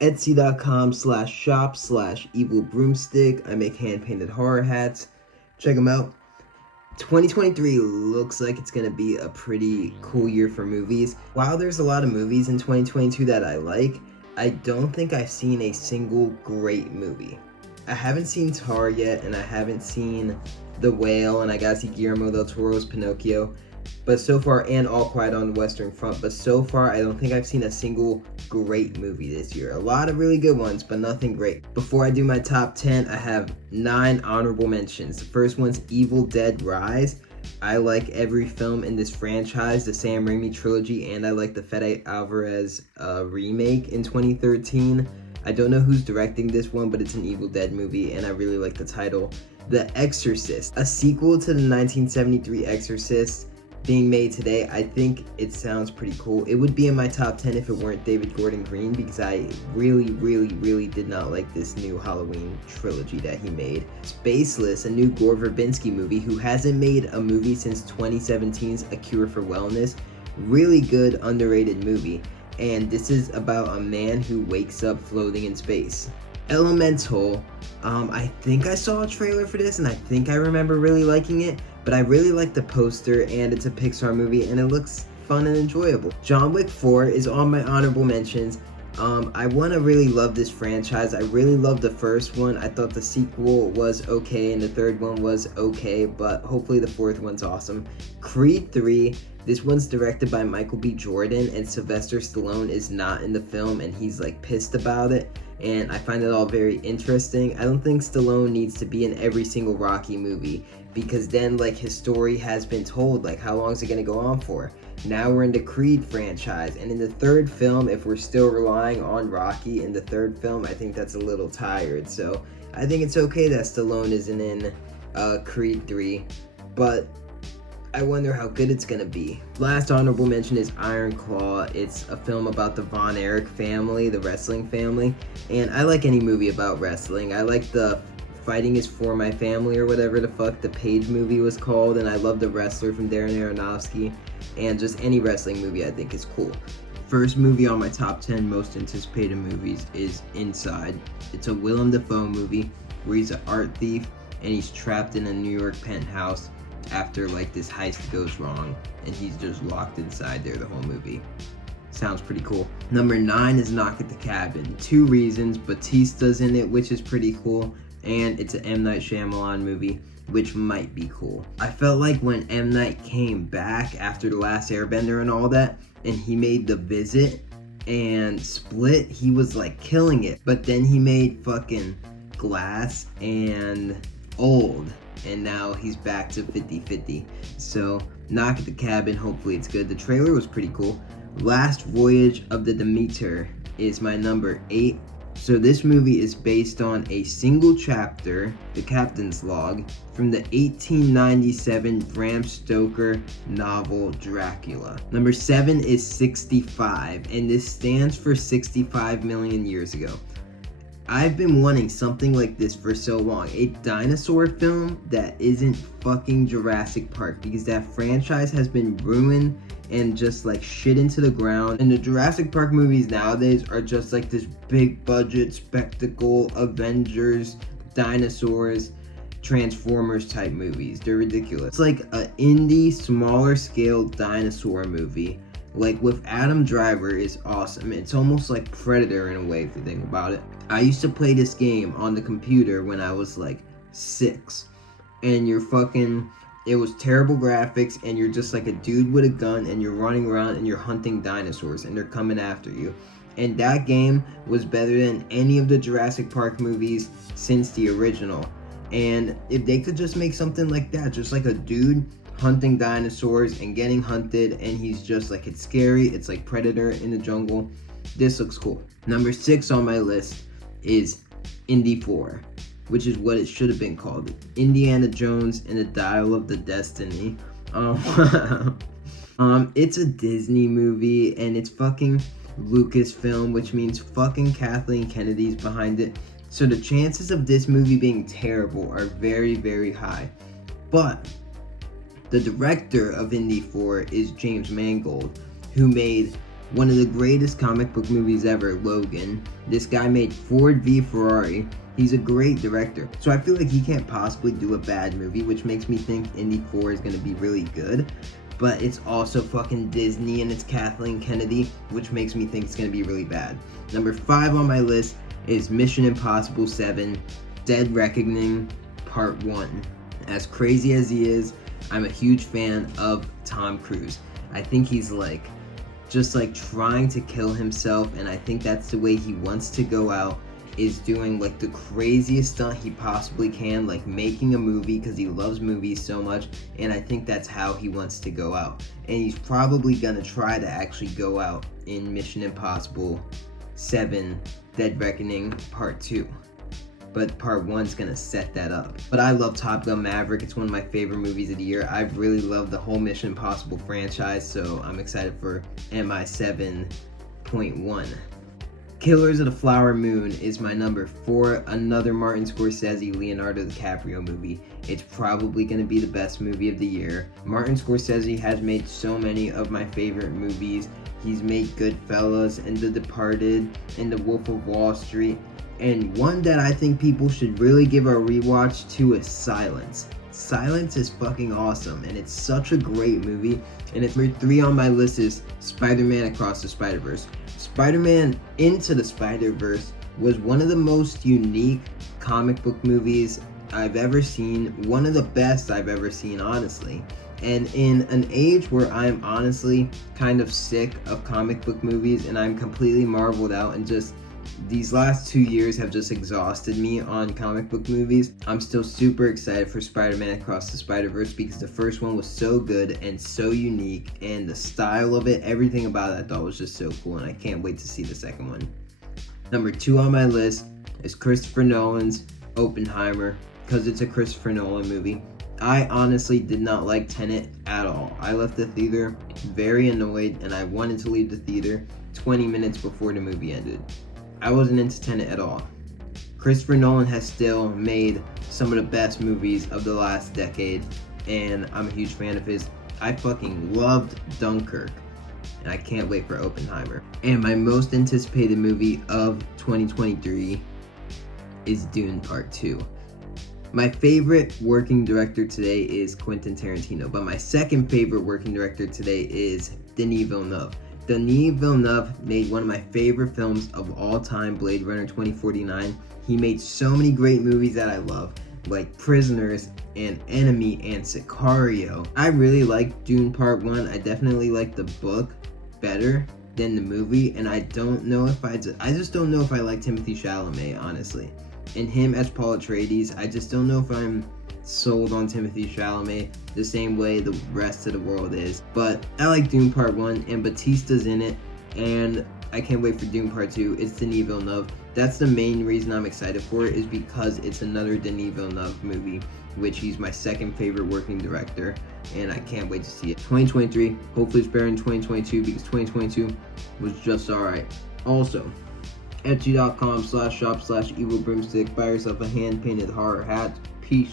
Etsy.com/shop/evil broomstick. I make hand painted horror hats. Check them out. 2023 looks like it's gonna be a pretty cool year for movies. While there's a lot of movies in 2022 that I like, I don't think I've seen a single great movie. I haven't seen Tar yet, and I haven't seen The Whale, and I gotta see Guillermo del Toro's Pinocchio. But so far, and All Quiet on the Western Front, but so far I don't think I've seen a single great movie this year. A lot of really good ones, but nothing great. Before I do my top 10, I have 9 honorable mentions. The first one's Evil Dead Rise. I like every film in this franchise, the Sam Raimi trilogy, and I like the Fede Alvarez remake in 2013. I don't know who's directing this one, but it's an Evil Dead movie, and I really like the title. The Exorcist, a sequel to the 1973 Exorcist, being made today. I think it sounds pretty cool. It would be in my top 10 if it weren't David Gordon Green, because I really did not like this new Halloween trilogy that he made. Spaceless, a new Gore Verbinski movie who hasn't made a movie since 2017's A Cure for Wellness. Really good, underrated movie. And this is about a man who wakes up floating in space. Elemental, I think I saw a trailer for this and I think I remember really liking it, but I really like the poster, and it's a Pixar movie and it looks fun and enjoyable. John Wick 4 is on my honorable mentions. I want to really love this franchise. I really loved the first one. I thought the sequel was okay and the third one was okay, but hopefully the fourth one's awesome. Creed 3, this one's directed by Michael B. Jordan, and Sylvester Stallone is not in the film and he's like pissed about it. And I find it all very interesting. I don't think Stallone needs to be in every single Rocky movie, because then like his story has been told. Like, how long is it going to go on for? Now we're in the Creed franchise, and in the third film, if we're still relying on Rocky in the third film, I think that's a little tired. So I think it's okay that Stallone isn't in Creed 3, but I wonder how good it's gonna be. Last honorable mention is Iron Claw. It's a film about the Von Erich family, the wrestling family, and I like any movie about wrestling. I like the Fighting is for My Family, or whatever the fuck the Page movie was called, and I love the wrestler from Darren Aronofsky, and just any wrestling movie I think is cool. First movie on my top 10 most anticipated movies is Inside. It's a Willem Dafoe movie where he's an art thief and he's trapped in a New York penthouse after like this heist goes wrong, and he's just locked inside there the whole movie. Sounds pretty cool. Number 9 is Knock at the Cabin. 2 reasons: Batista's in it, which is pretty cool, and it's an M. Night Shyamalan movie, which might be cool. I felt like when M. Night came back after The Last Airbender and all that, and he made The Visit and Split, he was like killing it. But then he made fucking Glass and Old, and now he's back to 50-50. So Knock at the Cabin, hopefully it's good. The trailer was pretty cool. Last Voyage of the Demeter is my number 8. So this movie is based on a single chapter, The Captain's Log, from the 1897 Bram Stoker novel Dracula. Number 7 is 65, and this stands for 65 million years ago. I've been wanting something like this for so long. A dinosaur film that isn't fucking Jurassic Park, because that franchise has been ruined and just like shit into the ground. And the Jurassic Park movies nowadays are just like this big budget spectacle, Avengers, dinosaurs, Transformers type movies. They're ridiculous. It's like an indie, smaller scale dinosaur movie, like with Adam Driver, is awesome. It's almost like Predator in a way, if you think about it. I used to play this game on the computer when I was like 6, and it was terrible graphics, and you're just like a dude with a gun, and you're running around and you're hunting dinosaurs and they're coming after you. And that game was better than any of the Jurassic Park movies since the original. And if they could just make something like that, just like a dude hunting dinosaurs and getting hunted, and he's just like, it's scary, it's like Predator in the jungle. This looks cool. Number 6 on my list is Indy 4, which is what it should have been called, Indiana Jones and the Dial of the Destiny. It's a Disney movie, and it's fucking Lucasfilm, which means fucking Kathleen Kennedy's behind it. So the chances of this movie being terrible are very high. But the director of Indy 4 is James Mangold, who made One of the greatest comic book movies ever, Logan. This guy made Ford v Ferrari. He's a great director. So I feel like he can't possibly do a bad movie, which makes me think Indy 4 is going to be really good. But it's also fucking Disney and it's Kathleen Kennedy, which makes me think it's going to be really bad. Number 5 on my list is Mission Impossible 7, Dead Reckoning Part 1. As crazy as he is, I'm a huge fan of Tom Cruise. I think he's just trying to kill himself, and I think that's the way he wants to go out, is doing the craziest stunt he possibly can, making a movie, because he loves movies so much, and I think that's how he wants to go out. And he's probably gonna try to actually go out in Mission Impossible 7 Dead Reckoning Part 2. But Part 1's gonna set that up. But I love Top Gun Maverick. It's one of my favorite movies of the year. I really love the whole Mission Impossible franchise, so I'm excited for MI 7.1. Killers of the Flower Moon is my number 4, another Martin Scorsese, Leonardo DiCaprio movie. It's probably going to be the best movie of the year. Martin Scorsese has made so many of my favorite movies. He's made Goodfellas and The Departed and The Wolf of Wall Street. And one that I think people should really give a rewatch to is Silence. Silence is fucking awesome, and it's such a great movie. And it's number 3 on my list is Spider-Man Across the Spider-Verse. Spider-Man Into the Spider-Verse was one of the most unique comic book movies I've ever seen. One of the best I've ever seen, honestly. And in an age where I'm honestly kind of sick of comic book movies and I'm completely marveled out, and just these last 2 years have just exhausted me on comic book movies, I'm still super excited for Spider-Man Across the Spider-Verse, because the first one was so good and so unique, and the style of it, everything about it I thought was just so cool, and I can't wait to see the second one. Number 2 on my list is Christopher Nolan's Oppenheimer, because it's a Christopher Nolan movie. I honestly did not like Tenet at all. I left the theater very annoyed, and I wanted to leave the theater 20 minutes before the movie ended. I wasn't into Tenet at all. Christopher Nolan has still made some of the best movies of the last decade, and I'm a huge fan of his. I fucking loved Dunkirk, and I can't wait for Oppenheimer. And my most anticipated movie of 2023 is Dune Part 2. My favorite working director today is Quentin Tarantino, but my second favorite working director today is Denis Villeneuve. Denis Villeneuve made one of my favorite films of all time, Blade Runner 2049. He made so many great movies that I love, like Prisoners and Enemy and Sicario. I really like Dune Part 1. I definitely like the book better than the movie, and I just don't know if I like Timothée Chalamet, honestly. And him as Paul Atreides, I just don't know if I'm sold on Timothée Chalamet the same way the rest of the world is. But I like Dune Part 1, and Batista's in it, and I can't wait for Dune Part 2. It's Denis Villeneuve. That's the main reason I'm excited for it, is because it's another Denis Villeneuve movie, which he's my second favorite working director, and I can't wait to see it. 2023, hopefully it's better than 2022, because 2022 was just alright. Also, Etsy.com/shop/evilbroomstick. Buy yourself a hand-painted horror hat. Peace.